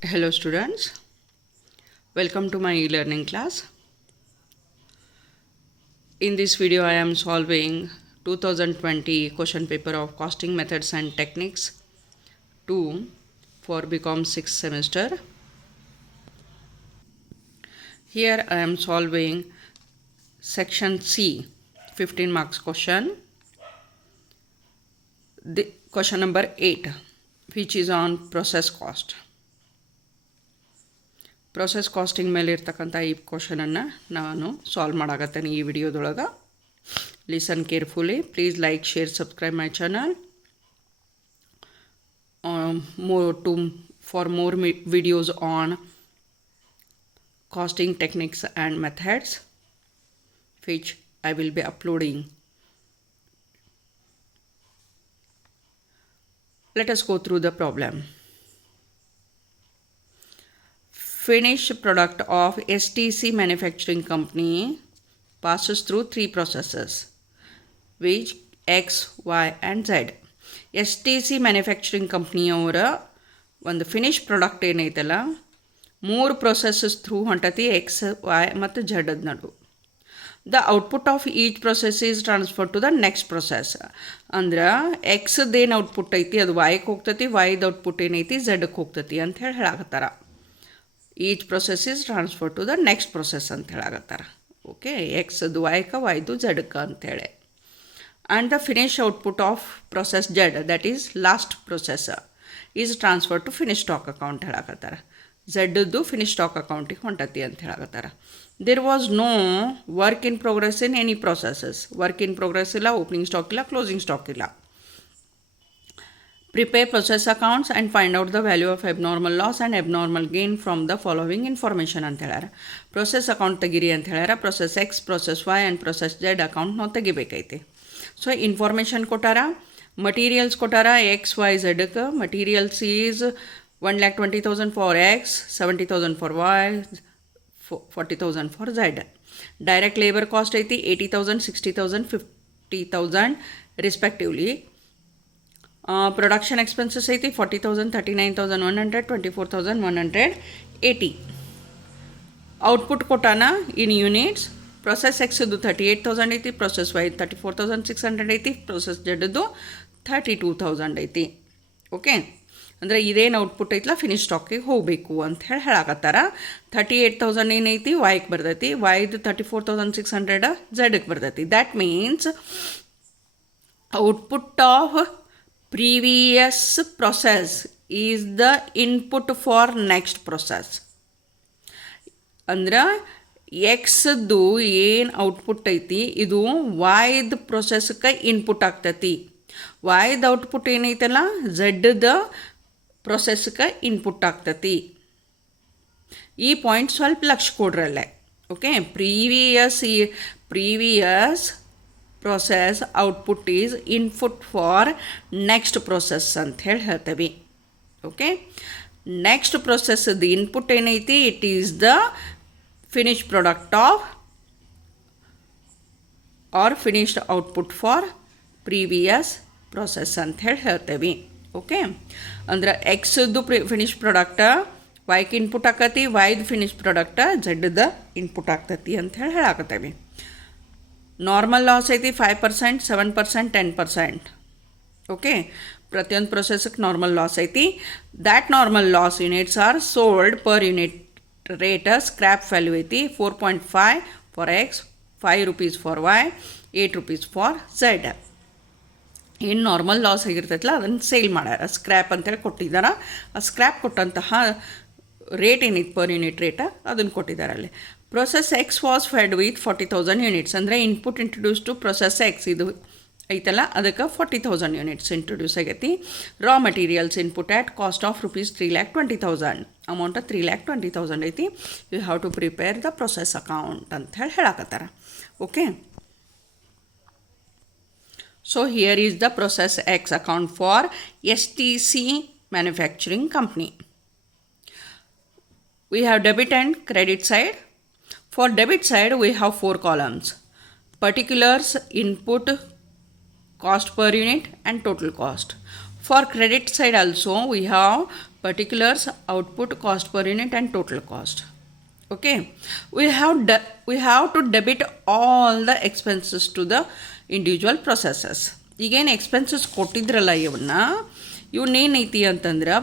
Hello students, welcome to my e-learning class. In this video I am solving 2020 question paper of Costing Methods and Techniques 2 for BCom 6th semester. Here I am solving section C 15 marks question. The question number 8, which is on process cost. Process costing ಮೇಲೆ ಇರ್ತಕ್ಕಂಥ ಈ ಕ್ವಶನನ್ನು ನಾನು solve ಮಾಡಾಕತ್ತೇನೆ ಈ ವಿಡಿಯೋದೊಳಗೆ. Listen carefully. Please like, share, subscribe my channel for more videos on costing techniques and methods, which I will be uploading. Let us go through the problem. Finished product of STC manufacturing company passes through 3 processes, which X, Y and Z. STC manufacturing company ಅವರ ಒಂದು finish product ಏನೈತಲ್ಲ 3 processes through ಹೊಂಟತಿ X, Y ಮತ್ತು Z ನಡು. The output of each process is transfer to the next process. ಅಂದ್ರೆ ಎಕ್ಸ್ದೇನು output ಐತಿ ಅದು ವೈಗೆ ಹೋಗ್ತತಿ, ವೈದ ಔಟ್ಪುಟ್ ಏನೈತಿ ಝೆಡ್ಗೆ ಹೋಗ್ತತಿ ಅಂತ ಹೇಳಾಕತ್ತಾರ. Each process is transfer to the next process ಅಂತ ಹೇಳಾಕತ್ತಾರ. ಓಕೆ, ಎಕ್ಸ್ದು ವೈಕ, ವೈದು ಝಡ್ಕ ಅಂತೇಳಿ. And the finish output of process Z, that is last process, is transfer to finish stock account ಹೇಳಾಕತ್ತಾರ. ಝಡ್ದು ಫಿನಿಶ್ ಸ್ಟಾಕ್ ಅಕೌಂಟಿಗೆ ಹೊಂಟತಿ ಅಂತ ಹೇಳಾಕತ್ತಾರ. There was no work in progress in any processes. Work in progress ಇಲ್ಲ, opening stock ಇಲ್ಲ, closing stock ಇಲ್ಲ. Prepare process accounts and find out the value of abnormal loss and abnormal gain from the following information ಅಂತ ಹೇಳ್ಯಾರ. Process account ತೆಗಿರಿ ಅಂತ ಹೇಳ್ಯಾರ. Process X, process Y and process Z account ನಾವು ತೆಗಿಬೇಕೈತಿ. So information ಕೊಟ್ಟಾರ, materials ಕೊಟ್ಟಾರ. X, Y, ಝೆಡ್ಗೆ materials is 1,20,000 for X, 70,000 for Y, 40,000 for Z. Direct labour cost ಐತಿ 80,000, 60,000, 50,000 ರೆಸ್ಪೆಕ್ಟಿವ್ಲಿ. ಪ್ರೊಡಕ್ಷನ್ ಎಕ್ಸ್ಪೆನ್ಸಸ್ ಐತಿ 40,000, 39,100, 24,180. ಔಟ್ಪುಟ್ ಕೊಟ್ಟಾನ ಇನ್ ಯೂನಿಟ್ಸ್. ಪ್ರೊಸೆಸ್ ಎಕ್ಸ್ದು 38,000 ಐತಿ, process Y 34,600 ಐತಿ, ಪ್ರೊಸೆಸ್ ಝೆಡ್ದು 32,000 ಐತಿ. ಓಕೆ, ಅಂದರೆ ಇದೇನು ಔಟ್ಪುಟ್ ಐತಲ್ಲ ಫಿನಿಶ್ ಸ್ಟಾಕಿಗೆ ಹೋಗಬೇಕು ಅಂತ ಹೇಳಾಕತ್ತಾರ. 38,000 ಏನೈತಿ ವೈಗೆ ಬರ್ತೈತಿ, ವೈದು 34,600 ಝೆಡ್ಗೆ ಬರ್ತೈತಿ. That means output of previous process is the input for next process. ಅಂದ್ರೆ ಎಕ್ಸ್ದು ಏನು ಔಟ್ಪುಟ್ ಐತಿ ಇದು ವೈದ್ ಪ್ರೊಸೆಸ್ಗೆ ಇನ್ಪುಟ್ ಆಗ್ತೈತಿ. ವೈದ್ ಔಟ್ಪುಟ್ ಏನೈತಲ್ಲ ಝೆಡ್ದ ಪ್ರೊಸೆಸ್ಗೆ ಇನ್ಪುಟ್ ಆಗ್ತೈತಿ. ಈ ಪಾಯಿಂಟ್ ಸ್ವಲ್ಪ ಲಕ್ಷ ಕೊಡ್ರಲ್ಲೇ. Okay, previous process output is input for next process ಅಂತ ಹೇಳ್ತೇವೆ. ಓಕೆ, ನೆಕ್ಸ್ಟ್ ಪ್ರೊಸೆಸ್ದು ಇನ್ಪುಟ್ ಏನೈತಿ it is the finish product of or finished output for previous process ಅಂತ ಹೇಳ್ತೇವೆ. ಓಕೆ, ಅಂದ್ರೆ ಎಕ್ಸ್ದು ಫಿನಿಶ್ ಪ್ರಾಡಕ್ಟ ವೈಗೆ ಇನ್ಪುಟ್ ಆಕತಿ, ವೈದು ಫಿನಿಶ್ ಪ್ರಾಡಕ್ಟ ಝೆಡ್ದ ಇನ್ಪುಟ್ ಆಗ್ತತಿ ಅಂತ ಹೇಳಾಕತ್ತೇವೆ. ನಾರ್ಮಲ್ ಲಾಸ್ ಐತಿ 5%, 7%, 10%. ಓಕೆ, ಪ್ರತಿಯೊಂದು ಪ್ರೊಸೆಸ್ಗೆ ನಾರ್ಮಲ್ ಲಾಸ್ ಐತಿ. That normal loss units are sold per unit rate. Scrap value ಐತಿ 4.5 for X, 5 rupees for Y, 8 rupees for Z. ಏನು ನಾರ್ಮಲ್ ಲಾಸ್ ಆಗಿರ್ತೈತಲ್ಲ ಅದನ್ನು ಸೇಲ್ ಮಾಡ್ಯಾರ, ಸ್ಕ್ರ್ಯಾಪ್ ಅಂತೇಳಿ ಕೊಟ್ಟಿದ್ದಾರೆ. ಆ ಸ್ಕ್ರ್ಯಾಪ್ ಕೊಟ್ಟಂತಹ ರೇಟ್ ಏನಿತ್ತು ಪರ್ ಯೂನಿಟ್ ರೇಟ ಅದನ್ನು ಕೊಟ್ಟಿದ್ದಾರೆ ಅಲ್ಲಿ. Process X was fed with 40,000 units. ಅಂದರೆ input introduce to process X ಇದು ಐತಲ್ಲ ಅದಕ್ಕೆ 40,000 ಯೂನಿಟ್ಸ್ ಇಂಟ್ರೊಡ್ಯೂಸ್ ಆಗೈತಿ. Raw materials input at cost of rupees 3,20,000. Amount 3,20,000 ಐತಿ. You have to prepare the process account ಅಂತ ಹೇಳಾಕತ್ತಾರ. Okay, so here is the process X account for STC manufacturing company. We have debit and credit side. For debit side, we have 4 columns: particulars, input, cost per unit and total cost. For credit side also we have particulars, output, cost per unit and total cost. Okay, we have to debit all the expenses to the individual processes. ಈಗೇನು expenses ಕೊಟ್ಟಿದ್ರಲ್ಲ ಇವನ್ನೇನೈತಿ ಅಂತಂದ್ರೆ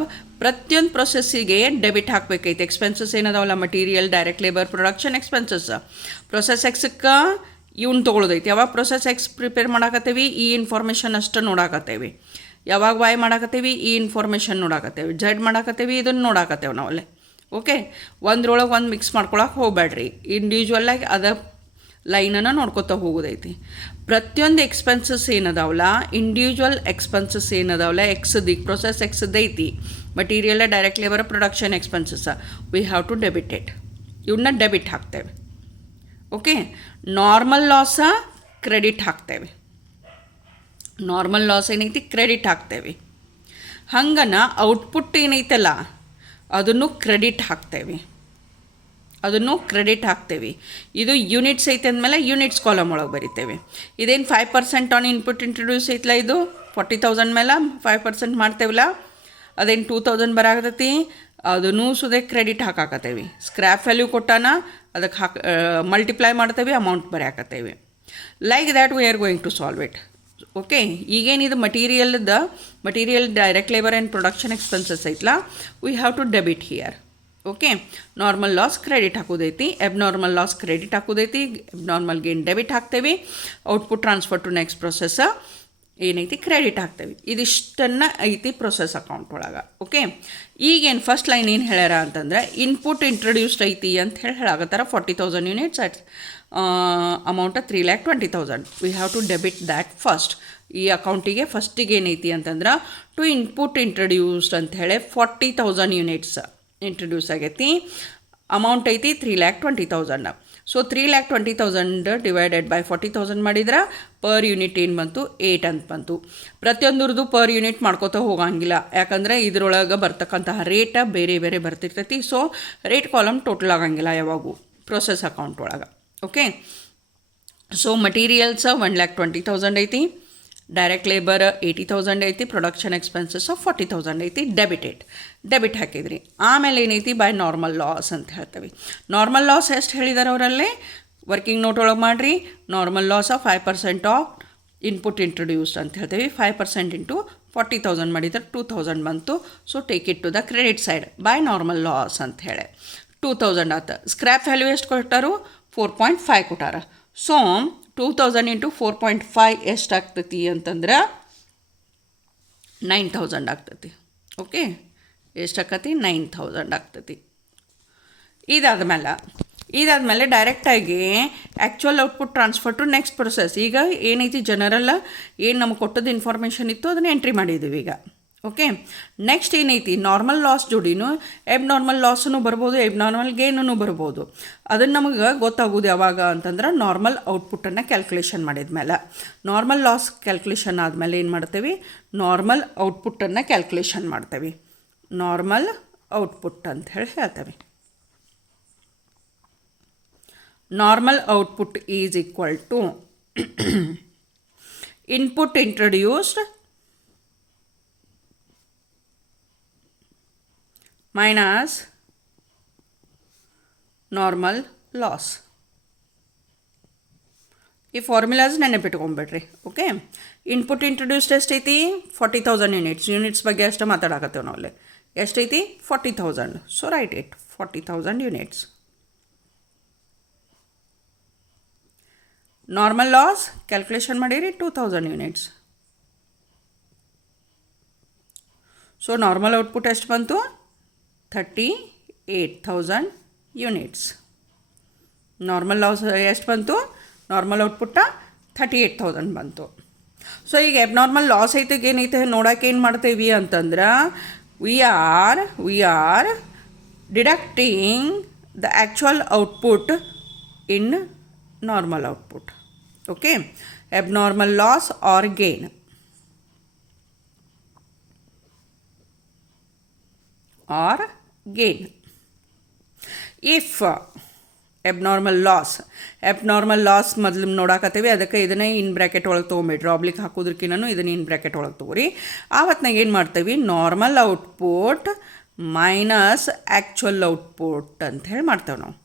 ಪ್ರತಿಯೊಂದು ಪ್ರೊಸೆಸ್ಸಿಗೆ debit ಹಾಕಬೇಕೈತಿ. Expenses ಏನದಾವಲ್ಲ, material, direct labour, production expenses. Process ಎಕ್ಸಕ್ಕೆ ಇವ್ನು ತೊಗೊಳೋದೈತಿ. ಯಾವಾಗ ಪ್ರೊಸೆಸ್ ಎಕ್ಸ್ ಪ್ರಿಪೇರ್ ಮಾಡಾಕತ್ತೀವಿ ಈ ಇನ್ಫಾರ್ಮೇಷನ್ ಅಷ್ಟು ನೋಡಾಕತ್ತೇವಿ. ಯಾವಾಗ ವೈ ಮಾಡಾಕತ್ತೀವಿ ಈ ಇನ್ಫಾರ್ಮೇಷನ್ ನೋಡಾಕತ್ತೇವೆ. ಜೆಡ್ ಮಾಡಾಕತ್ತೀವಿ ಇದನ್ನು ನೋಡಾಕತ್ತೇವೆ ನಾವಲ್ಲೇ. ಓಕೆ, ಒಂದ್ರೊಳಗೆ ಒಂದು ಮಿಕ್ಸ್ ಮಾಡ್ಕೊಳಕ್ಕೆ ಹೋಗ್ಬೇಡ್ರಿ. ಇಂಡಿವಿಜುವಲ್ಲಾಗಿ ಅದ ಲೈನನ್ನು ನೋಡ್ಕೊತಾ ಹೋಗೋದೈತಿ. ಪ್ರತಿಯೊಂದು ಎಕ್ಸ್ಪೆನ್ಸಸ್ ಏನದಾವಲ್ಲ, ಇಂಡಿವಿಜುವಲ್ ಎಕ್ಸ್ಪೆನ್ಸಸ್ ಏನದಾವಲ್ಲ, ಪ್ರೊಸೆಸ್ ಎಕ್ಸ್ದೈತಿ. Material, direct labour, production expenses we have to debit it. ಇವನ್ನ ಡೆಬಿಟ್ ಹಾಕ್ತೇವೆ. ಓಕೆ, ನಾರ್ಮಲ್ ಲಾಸ ಕ್ರೆಡಿಟ್ ಹಾಕ್ತೇವೆ. ನಾರ್ಮಲ್ ಲಾಸ್ ಏನೈತಿ ಕ್ರೆಡಿಟ್ ಹಾಕ್ತೇವೆ. ಹಂಗನ ಔಟ್ಪುಟ್ ಏನೈತಲ್ಲ ಅದನ್ನು ಕ್ರೆಡಿಟ್ ಹಾಕ್ತೇವೆ. ಇದು ಯೂನಿಟ್ಸ್ ಐತೆ ಅಂದಮೇಲೆ ಯೂನಿಟ್ಸ್ ಕಾಲಮ್ ಒಳಗೆ ಬರಿತೇವೆ. ಇದೇನು 5% ಆನ್ ಇನ್ಪುಟ್ ಇಂಟ್ರೊಡ್ಯೂಸ್ ಐತಲ್ಲ, ಇದು 40,000 ಮೇಲೆ 5% ಮಾಡ್ತೇವಲ್ಲ, ಅದೇನು 2,000 ಬರಾಕತ್ತೈತಿ, ಅದನ್ನು ಸುದೇ ಕ್ರೆಡಿಟ್ ಹಾಕಾಕತ್ತೇವೆ. ಸ್ಕ್ರ್ಯಾಪ್ ವ್ಯಾಲ್ಯೂ ಕೊಟ್ಟಾನ ಅದಕ್ಕೆ ಮಲ್ಟಿಪ್ಲೈ ಮಾಡ್ತೇವೆ, ಅಮೌಂಟ್ ಬರೆಯಾಕತ್ತೇವೆ. Like that we are going to solve it. Okay, ಈಗೇನಿದು material, direct labour and production expenses ಐತಲ್ಲ, we have to debit here. Okay, normal loss credit ಹಾಕೋದೈತಿ, ಎಬ್ನಾರ್ಮಲ್ ಲಾಸ್ ಕ್ರೆಡಿಟ್ ಹಾಕೋದೈತಿ, abnormal gain debit ಹಾಕ್ತೇವೆ, output transfer to next process ಏನೈತಿ credit ಹಾಕ್ತೇವೆ. ಇದಿಷ್ಟನ್ನು ಐತಿ process account ಒಳಗೆ. ಓಕೆ, ಈಗೇನು ಫಸ್ಟ್ ಲೈನ್ ಏನು ಹೇಳ್ಯಾರ ಅಂತಂದ್ರೆ ಇನ್ಪುಟ್ ಇಂಟ್ರೊಡ್ಯೂಸ್ಡ್ ಐತಿ ಅಂತ ಹೇಳಾಕತ್ತಾರ. 40,000 units at amount 3,20,000. We have to debit that first. ಈ ಅಕೌಂಟಿಗೆ ಫಸ್ಟಿಗೆ ಏನೈತಿ ಅಂತಂದ್ರೆ ಟು ಇನ್ಪುಟ್ ಇಂಟ್ರೊಡ್ಯೂಸ್ಡ್ ಅಂತ ಹೇಳಿ 40,000 ಯೂನಿಟ್ಸ್ ಇಂಟ್ರೊಡ್ಯೂಸ್ ಆಗೈತಿ. ಅಮೌಂಟ್ ಐತಿ 3,20,000. ಸೊ 3,20,000 ಡಿವೈಡೆಡ್ ಬೈ 40,000 ಮಾಡಿದ್ರೆ ಪರ್ ಯೂನಿಟ್ ಏನು ಬಂತು 8 ಅಂತ ಬಂತು. ಪ್ರತಿಯೊಂದ್ರದ್ದು ಪರ್ ಯೂನಿಟ್ ಮಾಡ್ಕೋತಾ ಹೋಗಂಗಿಲ್ಲ, ಯಾಕಂದರೆ ಇದರೊಳಗೆ ಬರ್ತಕ್ಕಂತಹ ರೇಟ್ ಬೇರೆ ಬೇರೆ ಬರ್ತಿರ್ತೈತಿ. ಸೊ ರೇಟ್ ಕಾಲಮ್ ಟೋಟಲ್ ಆಗಂಗಿಲ್ಲ ಯಾವಾಗೂ ಪ್ರೊಸೆಸ್ ಅಕೌಂಟ್ ಒಳಗೆ. ಓಕೆ, ಸೊ ಮಟೀರಿಯಲ್ಸ್ 1,20,000 ಐತಿ, ಡೈರೆಕ್ಟ್ ಲೇಬರ್ 80,000 ಐತಿ, ಪ್ರೊಡಕ್ಷನ್ ಎಕ್ಸ್ಪೆನ್ಸಸ್ 40,000 ಐತಿ. ಡೆಬಿಟ್ ಹಾಕಿದ್ರಿ. ಆಮೇಲೆ ಏನೈತಿ ಬೈ ನಾರ್ಮಲ್ ಲಾಸ್ ಅಂತ ಹೇಳ್ತೀವಿ. ನಾರ್ಮಲ್ ಲಾಸ್ ಎಷ್ಟು ಹೇಳಿದಾರೆ ಅವರಲ್ಲೇ ವರ್ಕಿಂಗ್ ನೋಟ್ ಒಳಗೆ ಮಾಡಿರಿ. Normal loss 5% of input introduced ಅಂತ ಹೇಳ್ತೀವಿ. 5% ಇಂಟು 40,000 ಮಾಡಿದ್ರೆ 2,000 ಬಂತು. So take it to the credit side by normal loss ಅಂತ ಹೇಳಿ 2,000 ಆತ. ಸ್ಕ್ರ್ಯಾಪ್ ವ್ಯಾಲ್ಯೂ ಎಷ್ಟು ಕೊಟ್ಟಾರು 4.5 ಕೊಟ್ಟಾರ. ಸೊ 2,000 ಇಂಟು 4.5 ಎಷ್ಟಾಗ್ತೈತಿ ಅಂತಂದ್ರೆ 9,000 ಆಗ್ತೈತಿ. ಓಕೆ, ಎಷ್ಟಾಕತಿ 9,000 ಆಗ್ತೈತಿ. ಇದಾದ್ಮೇಲೆ ಡೈರೆಕ್ಟಾಗಿ actual output transfer to next process. ಈಗ ಏನೈತಿ ಜನರಲ್ಲ ಏನು ನಮಗೆ ಕೊಟ್ಟದ್ದು ಇನ್ಫಾರ್ಮೇಷನ್ ಇತ್ತು ಅದನ್ನು ಎಂಟ್ರಿ ಮಾಡಿದ್ದೀವಿ ಈಗ. ಓಕೆ, ನೆಕ್ಸ್ಟ್ ಏನೈತಿ ನಾರ್ಮಲ್ ಲಾಸ್ ಜೋಡಿನೂ ಎಬ್ನಾರ್ಮಲ್ ಲಾಸೂ ಬರ್ಬೋದು, ಎಬ್ನಾರ್ಮಲ್ ಗೇನೂ ಬರ್ಬೋದು. ಅದನ್ನು ನಮಗೆ ಗೊತ್ತಾಗೋದು ಯಾವಾಗ ಅಂತಂದ್ರೆ ನಾರ್ಮಲ್ ಔಟ್ಪುಟ್ಟನ್ನು ಕ್ಯಾಲ್ಕುಲೇಷನ್ ಮಾಡಿದ್ಮೇಲೆ. ನಾರ್ಮಲ್ ಲಾಸ್ ಕ್ಯಾಲ್ಕುಲೇಷನ್ ಆದಮೇಲೆ ಏನು ಮಾಡ್ತೇವೆ, ನಾರ್ಮಲ್ ಔಟ್ಪುಟ್ಟನ್ನು ಕ್ಯಾಲ್ಕುಲೇಷನ್ ಮಾಡ್ತೇವೆ. ನಾರ್ಮಲ್ ಔಟ್ಪುಟ್ ಅಂತ ಹೇಳ್ತೇವೆ. Normal output is equal to input introduced minus normal loss. ಈ ಫಾರ್ಮುಲಾಸ್ ನೆನಪಿಟ್ಕೊಂಡ್ಬಿಡ್ರಿ. ಓಕೆ, ಇನ್ಪುಟ್ ಇಂಟ್ರೊಡ್ಯೂಸ್ಡ್ ಎಷ್ಟೈತಿ 40,000 ಯೂನಿಟ್ಸ್ ಬಗ್ಗೆ ಅಷ್ಟು ಮಾತಾಡಕತ್ತೇವೆ ನಾವಲ್ಲಿ. ಎಷ್ಟೈತಿ 40,000. So right it 40,000 units. Normal loss calculation ಮಾಡಿರಿ 2,000 ಯೂನಿಟ್ಸ್. ಸೊ ನಾರ್ಮಲ್ ಔಟ್ಪುಟ್ ಎಷ್ಟು ಬಂತು 38,000 ಯೂನಿಟ್ಸ್. ನಾರ್ಮಲ್ ಲಾಸ್ ಎಷ್ಟು ಬಂತು, ನಾರ್ಮಲ್ ಔಟ್ಪುಟ್ಟ 38,000 ಬಂತು. ಸೊ ಈಗ ಎಬ್ನಾರ್ಮಲ್ ಲಾಸ್ ಐತೆ ಏನೈತೆ ನೋಡೋಕೆ ಏನು ಮಾಡ್ತೇವೆ ಅಂತಂದ್ರೆ we are deducting the actual output in normal output. Okay, abnormal loss or gain or gain. If abnormal loss ಮೊದಲು ನೋಡಾಕತ್ತೇವೆ, ಅದಕ್ಕೆ ಇದನ್ನೇ ಇನ್ ಬ್ರ್ಯಾಕೆಟ್ ಒಳಗೆ ತೊಗೊಂಬಿಡ್ರಿ. ಆಬ್ಲಿಕ್ ಹಾಕೋದ್ರಕ್ಕಿಂತ ಇದನ್ನು ಇನ್ ಬ್ರ್ಯಾಕೆಟ್ ಒಳಗೆ ತೊಗೊರಿ. ಆವತ್ತಿನಾಗ ಏನು ಮಾಡ್ತೇವೆ, normal output minus actual output ಅಂತ ಹೇಳಿ ಮಾಡ್ತೇವೆ ನಾವು.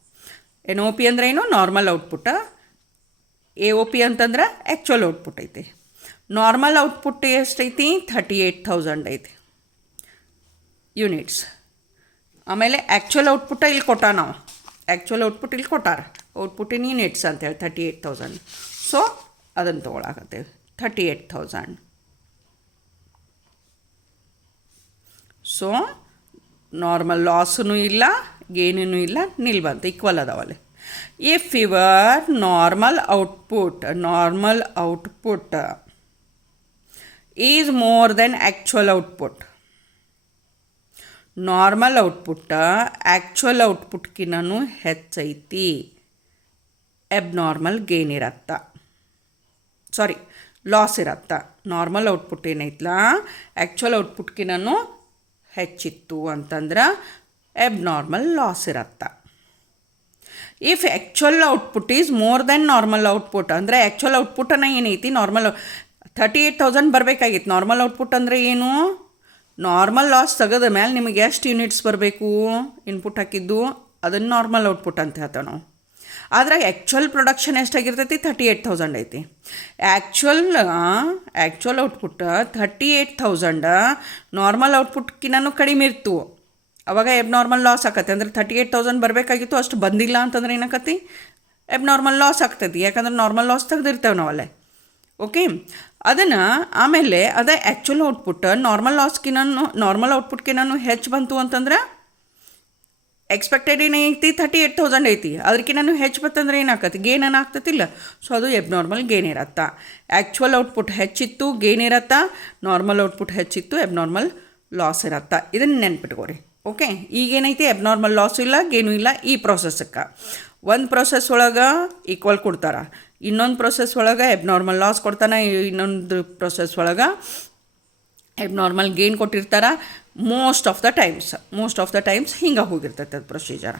ಎನ್ ಒ ಪಿ ಅಂದ್ರೆ ಏನು? ನಾರ್ಮಲ್ ಔಟ್ಪುಟ್ಟ. ಎ ಒ ಪಿ ಅಂತಂದ್ರೆ ಆ್ಯಕ್ಚುಯಲ್ ಔಟ್ಪುಟ್ ಐತಿ. ನಾರ್ಮಲ್ ಔಟ್ಪುಟ್ ಎಷ್ಟೈತಿ? 38,000 ಐತಿ ಯೂನಿಟ್ಸ್. ಆಮೇಲೆ ಆ್ಯಕ್ಚುಯಲ್ ಔಟ್ಪುಟ್ಟ ಇಲ್ಲಿ ಕೊಟ್ಟ ನಾವು. ಆ್ಯಕ್ಚುಯಲ್ ಔಟ್ಪುಟ್ ಇಲ್ಲಿ ಕೊಟ್ಟಾರ. ಔಟ್ಪುಟ್ ಇನ್ ಯೂನಿಟ್ಸ್ ಅಂತೇಳಿ 38,000. ಸೊ ಅದನ್ನು ತೊಗೊಳಕತ್ತೇವೆ 38,000. ಸೊ ನಾರ್ಮಲ್ ಲಾಸೂ ಇಲ್ಲ, ಗೇನೂ ಇಲ್ಲ, ನಿಲ್ ಬಂತು, ಈಕ್ವಲ್ ಅದಾವಲ್ಲಿ. If your normal output is more than actual output, normal ಔಟ್ಪುಟ್ಟ ಆ್ಯಕ್ಚುಯಲ್ ಔಟ್ಪುಟ್ಕಿನ್ನೂ ಹೆಚ್ಚೈತಿ, ಎಬ್ನಾರ್ಮಲ್ ಗೇನ್ ಇರತ್ತ, ಸಾರಿ ಲಾಸ್ ಇರತ್ತ. ನಾರ್ಮಲ್ ಔಟ್ಪುಟ್ ಏನೈತಲ್ಲ ಆ್ಯಕ್ಚುಯಲ್ ಔಟ್ಪುಟ್ಕಿನ್ನೂ ಹೆಚ್ಚಿತ್ತು ಅಂತಂದ್ರೆ ಎಬ್ನಾರ್ಮಲ್ ಲಾಸ್ ಇರತ್ತ. If actual output is more than normal output ಅಂದರೆ ಆ್ಯಕ್ಚುಯಲ್ ಔಟ್ಪುಟನ್ನು ಏನೈತಿ ನಾರ್ಮಲ್ 38,000 ಬರಬೇಕಾಗಿತ್ತು. ನಾರ್ಮಲ್ ಔಟ್ಪುಟ್ ಅಂದರೆ ಏನು? ನಾರ್ಮಲ್ ಲಾಸ್ ತೆಗೆದ ಮೇಲೆ ನಿಮಗೆ ಎಷ್ಟು ಯೂನಿಟ್ಸ್ ಬರಬೇಕು ಇನ್ಪುಟ್ ಹಾಕಿದ್ದು, ಅದನ್ನು ನಾರ್ಮಲ್ ಔಟ್ಪುಟ್ ಅಂತ ಹೇಳ್ತೇವೆ ನಾವು. ಆದರೆ ಆ್ಯಕ್ಚುಯಲ್ ಪ್ರೊಡಕ್ಷನ್ ಎಷ್ಟಾಗಿರ್ತೈತಿ? 38,000 ಐತಿ. ಆ್ಯಕ್ಚುಯಲ್ ಔಟ್ಪುಟ್ 38,000 ನಾರ್ಮಲ್ ಔಟ್ಪುಟ್ಕಿನ್ನೂ ಕಡಿಮೆ ಇರ್ತು. ಅವಾಗ ಎಬ್ನಾರ್ಮಲ್ ಲಾಸ್ ಆಕತಿ. ಅಂದರೆ 38,000 ಬರಬೇಕಾಗಿತ್ತು, ಅಷ್ಟು ಬಂದಿಲ್ಲ ಅಂತಂದ್ರೆ ಏನಾಕತಿ? ಎಬ್ನಾರ್ಮಲ್ ಲಾಸ್ ಆಗ್ತೈತಿ. ಯಾಕಂದ್ರೆ ನಾರ್ಮಲ್ ಲಾಸ್ ತೆಗೆದಿರ್ತೇವೆ ನಾವಲ್ಲೇ. ಓಕೆ, ಅದನ್ನು ಆಮೇಲೆ ಅದೇ ಆ್ಯಕ್ಚುಯಲ್ ಔಟ್ಪುಟ್ ನಾರ್ಮಲ್ ಔಟ್ಪುಟ್ಕಿನ್ನೂ ಹೆಚ್ಚು ಬಂತು ಅಂತಂದ್ರೆ ಎಕ್ಸ್ಪೆಕ್ಟೆಡ್ ಏನೈತಿ? 38,000 ಐತಿ. ಅದಕ್ಕಿನ್ನೂ ಹೆಚ್ಚು ಬರ್ತಂದ್ರೆ ಏನಾಗ್ತತಿ? ಗೇನ್ ಆಗ್ತತಿಲ್ಲ. ಸೊ ಅದು ಎಬ್ನಾರ್ಮಲ್ ಗೇನ್ ಇರತ್ತಾ. ಆ್ಯಕ್ಚುಯಲ್ ಔಟ್ಪುಟ್ ಹೆಚ್ಚಿತ್ತು, ಗೇನ್ ಇರತ್ತಾ. ನಾರ್ಮಲ್ ಔಟ್ಪುಟ್ ಹೆಚ್ಚಿತ್ತು, ಎಬ್ನಾರ್ಮಲ್ ಲಾಸ್ ಇರತ್ತಾ. ಇದನ್ನು ನೆನ್ಪಿಟ್ಕೋರಿ. ಓಕೆ, ಈಗೇನೈತಿ? ಎಬ್ನಾರ್ಮಲ್ ಲಾಸು ಇಲ್ಲ, ಗೇನು ಇಲ್ಲ ಈ ಪ್ರೊಸೆಸ್ಗೆ. ಒಂದು ಪ್ರೊಸೆಸ್ ಒಳಗೆ ಈಕ್ವಲ್ ಕೊಡ್ತಾರೆ, ಇನ್ನೊಂದು ಪ್ರೊಸೆಸ್ ಒಳಗೆ ಎಬ್ನಾರ್ಮಲ್ ಲಾಸ್ ಕೊಡ್ತಾನೆ, ಇನ್ನೊಂದು ಪ್ರೊಸೆಸ್ ಒಳಗೆ ಎಬ್ನಾರ್ಮಲ್ ಗೇನ್ ಕೊಟ್ಟಿರ್ತಾರೆ. ಮೋಸ್ಟ್ ಆಫ್ ದ ಟೈಮ್ಸ್ ಹಿಂಗೆ ಹೋಗಿರ್ತೈತೆ ಅದು ಪ್ರೊಸೀಜರ್.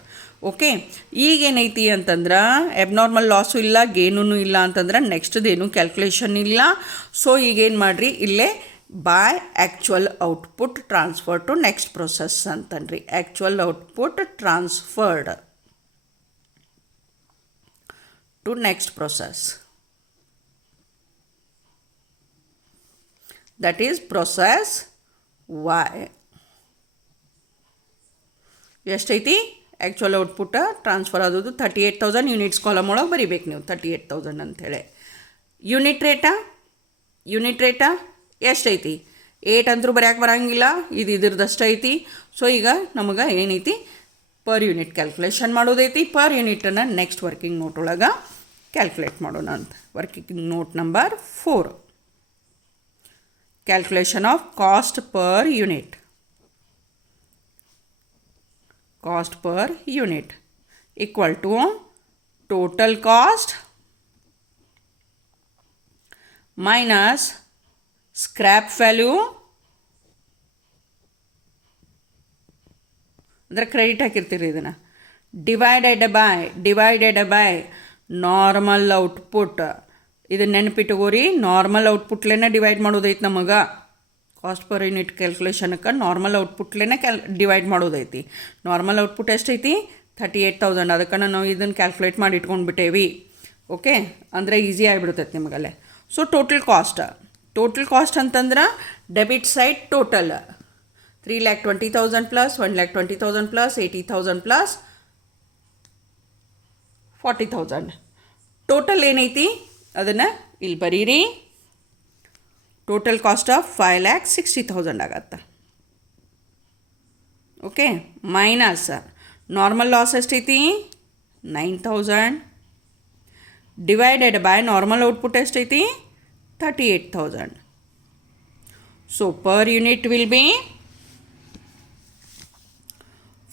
ಓಕೆ, ಈಗೇನೈತಿ ಅಂತಂದ್ರೆ ಎಬ್ನಾರ್ಮಲ್ ಲಾಸು ಇಲ್ಲ, ಗೇನೂ ಇಲ್ಲ ಅಂತಂದ್ರೆ ನೆಕ್ಸ್ಟ್ದೇನು ಕ್ಯಾಲ್ಕುಲೇಷನ್ ಇಲ್ಲ. ಸೊ ಈಗೇನು ಮಾಡಿರಿ, ಇಲ್ಲೇ by actual output transfer to next process ಅಂತನ್ರಿ. Actual output transferred to next process, that is process Y. ಎಷ್ಟೈತಿ? ಆ್ಯಕ್ಚುಯಲ್ ಔಟ್ಪುಟ್ ಟ್ರಾನ್ಸ್ಫರ್ ಆದದ್ದು 38,000 ಯೂನಿಟ್ಸ್ ಕಾಲಮ್ ಒಳಗೆ ಬರಿಬೇಕು ನೀವು 38,000 ಅಂಥೇಳಿ. ಯೂನಿಟ್ ರೇಟ ಎಷ್ಟೈತಿ? 8 ಅಂತರೂ ಬರೆಯೋಕೆ ಬರೋಂಗಿಲ್ಲ, ಇದ್ರದಷ್ಟು ಐತಿ. ಸೊ ಈಗ ನಮಗೆ ಏನೈತಿ? ಪರ್ ಯೂನಿಟ್ ಕ್ಯಾಲ್ಕುಲೇಷನ್ ಮಾಡೋದೈತಿ. ಪರ್ ಯೂನಿಟನ್ನು ನೆಕ್ಸ್ಟ್ ವರ್ಕಿಂಗ್ ನೋಟ್ ಒಳಗೆ ಕ್ಯಾಲ್ಕುಲೇಟ್ ಮಾಡೋಣ ಅಂತ. Working note number 4, calculation of cost per unit. Cost per unit equal to total cost minus scrap value ಅಂದರೆ ಕ್ರೆಡಿಟ್ ಹಾಕಿರ್ತೀರಿ ಇದನ್ನು, ಡಿವೈಡೆಡ್ ಬೈ ನಾರ್ಮಲ್ ಔಟ್ಪುಟ್. ಇದನ್ನು ನೆನಪಿಟ್ಟುಕೋರಿ, normal ಔಟ್ಪುಟ್ಲೇನೆ divide ಮಾಡೋದೈತಿ ನಮಗೆ. ಕಾಸ್ಟ್ ಪರ್ ಯೂನಿಟ್ ಕ್ಯಾಲ್ಕುಲೇಷನ್ಗೆ ನಾರ್ಮಲ್ ಔಟ್ಪುಟ್ಲೇನೆ ಡಿವೈಡ್ ಮಾಡೋದೈತಿ. ನಾರ್ಮಲ್ ಔಟ್ಪುಟ್ ಎಷ್ಟೈತಿ? 38,000. ಅದಕ್ಕೆ ನಾವು ಇದನ್ನು ಕ್ಯಾಲ್ಕುಲೇಟ್ ಮಾಡಿ ಇಟ್ಕೊಂಡ್ಬಿಟ್ಟೇವಿ. ಓಕೆ, ಅಂದರೆ ಈಸಿ ಆಗಿಬಿಡ್ತೈತೆ ನಿಮಗಲ್ಲೇ. ಸೊ ಟೋಟಲ್ ಕಾಸ್ಟ್ ಅಂತಂದ್ರೆ debit side total 3,20,000 plus 1,20,000 plus 80,000 plus 40,000. Total ಏನೈತಿ ಅದನ್ನು ಇಲ್ಲಿ ಬರೀರಿ. ಟೋಟಲ್ ಕಾಸ್ಟ್ ಆಫ್ 5,60,000 ಆಗತ್ತೆ. ಓಕೆ, ಮೈನಸ್ ನಾರ್ಮಲ್ ಲಾಸ್ ಎಷ್ಟೈತಿ? 9,000 ಡಿವೈಡೆಡ್ ಬೈ ನಾರ್ಮಲ್ ಔಟ್ಪುಟ್ ಎಷ್ಟೈತಿ? 38,000. So per unit will be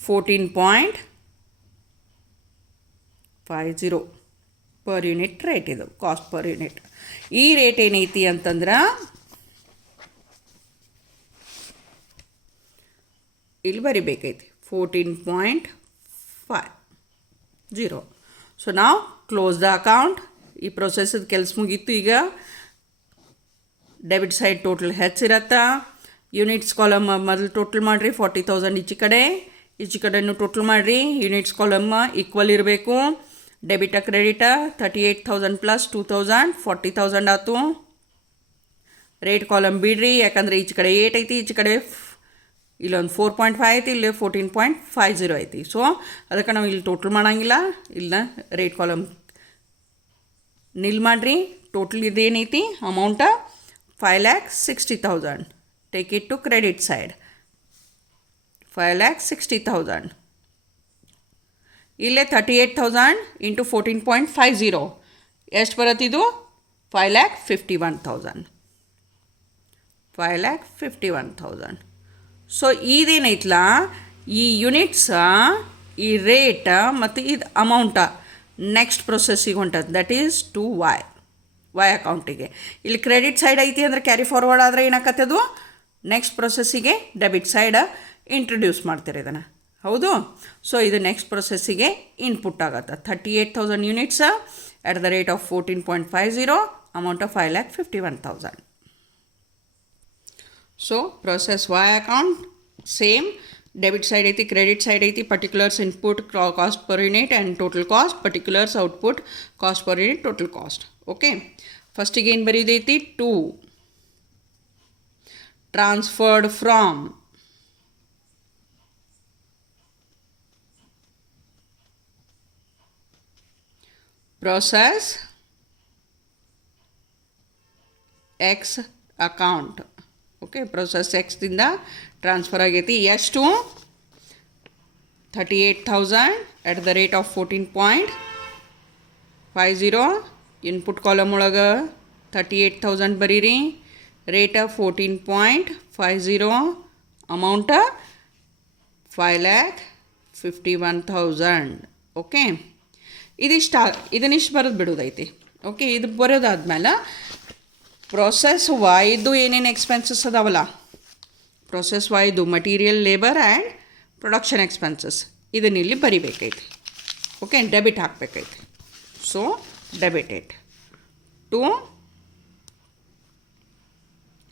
14.50 per unit rate. ಇದು ಕಾಸ್ಟ್ ಪರ್ ಯೂನಿಟ್. ಈ ರೇಟ್ ಏನೈತಿ ಅಂತಂದ್ರೆ ಇಲ್ಲಿ ಬರಿಬೇಕೈತಿ 14.50. ಸೊ ನಾವು ಕ್ಲೋಸ್ ದ ಅಕೌಂಟ್. ಈ ಪ್ರೊಸೆಸ್ದ ಕೆಲಸ ಮುಗೀತು. ಈಗ ಡೆಬಿಟ್ ಸೈಡ್ ಟೋಟಲ್ ಹೆಚ್ಚಿರತ್ತಾ, ಯೂನಿಟ್ಸ್ ಕಾಲಮ್ ಮೊದಲು ಟೋಟಲ್ ಮಾಡಿರಿ 40,000 ಈಚೆ ಕಡೆನೂ ಟೋಟಲ್ ಮಾಡಿರಿ. ಯೂನಿಟ್ಸ್ ಕಾಲಮ್ ಈಕ್ವಲ್ ಇರಬೇಕು. ಡೆಬಿಟ ಕ್ರೆಡಿಟ 38,000 ಪ್ಲಸ್ 2,000 40,000 ಆಯ್ತು. ರೇಟ್ ಕಾಲಮ್ ಬಿಡ್ರಿ, ಯಾಕಂದರೆ ಈಚೆ ಕಡೆ 8 ಐತಿ, ಈಚೆ ಕಡೆ ಇಲ್ಲೊಂದು 4.5 ಐತಿ, ಇಲ್ಲಿ 14.50 ಐತಿ. ಸೊ ಅದಕ್ಕೆ ನಾವು ಇಲ್ಲಿ ಟೋಟಲ್ ಮಾಡೋಂಗಿಲ್ಲ, ಇಲ್ಲ ರೇಟ್ ಕಾಲಮ್ ನಿಲ್ ಮಾಡಿರಿ. ಟೋಟಲ್ ಇದೇನೈತಿ ಅಮೌಂಟ 5,60,000. Take it to credit side 5,60,000. ಇಲ್ಲೇ 38,000 ಇಂಟು 14.50 ಎಷ್ಟು ಬರತ್ತಿದು 5,51,000. 5,51,000. ಸೊ ಇದೇನೈತಲ್ಲ, ಈ ಯೂನಿಟ್ಸ, ಈ ರೇಟ್ ಮತ್ತು ಇದು ಅಮೌಂಟ ನೆಕ್ಸ್ಟ್ ಪ್ರೊಸೆಸ್ಸಿಗೆ ಹೊಂಟದ್ದು, ದಟ್ ಈಸ್ ಟು ವೈ ಅಕೌಂಟಿಗೆ. ಇಲ್ಲಿ ಕ್ರೆಡಿಟ್ ಸೈಡ್ ಐತಿ ಅಂದರೆ ಕ್ಯಾರಿ ಫಾರ್ವರ್ಡ್ ಆದರೆ ಏನಾಕತ್ತದು ನೆಕ್ಸ್ಟ್ ಪ್ರೊಸೆಸ್ಸಿಗೆ ಡೆಬಿಟ್ ಸೈಡ್ ಇಂಟ್ರೊಡ್ಯೂಸ್ ಮಾಡ್ತೀರಿ ಇದನ್ನು, ಹೌದು. ಸೊ ಇದು ನೆಕ್ಸ್ಟ್ ಪ್ರೊಸೆಸ್ಸಿಗೆ ಇನ್ಪುಟ್ ಆಗುತ್ತೆ. 38,000 units at the rate of 14.50, amount of 5,51,000. So process Y account same, debit side ಐತಿ, ಕ್ರೆಡಿಟ್ ಸೈಡ್ ಐತಿ. Particulars input cost per unit and total cost, particulars output cost per unit, total cost. Okay, ಫಸ್ಟಿಗೆ ಏನು ಬರೀದೈತಿ, to transferred from process X account. Okay, process ಎಕ್ಸ್ದಿಂದ transfer ಆಗೈತಿ. ಎಷ್ಟು 38,000 at the rate of 14.50. Input column ಒಳಗೆ 38,000 ಬರೀರಿ, rate 14.50, amount 5,51,000. Okay, ಇದನ್ನಿಷ್ಟು ಬರೋದು ಬಿಡೋದೈತಿ. Okay, ಇದು ಬರೋದಾದ್ಮೇಲೆ ಪ್ರೊಸೆಸ್ ವಾಯ್ದು ಏನೇನು ಎಕ್ಸ್ಪೆನ್ಸಸ್ ಅದಾವಲ್ಲ, ಪ್ರೊಸೆಸ್ ವಾಯ್ದು material, labour and production expenses ಇದನ್ನಿಲ್ಲಿ ಬರಿಬೇಕೈತಿ. ಓಕೆ, ಡೆಬಿಟ್ ಹಾಕಬೇಕೈತಿ. So debit it to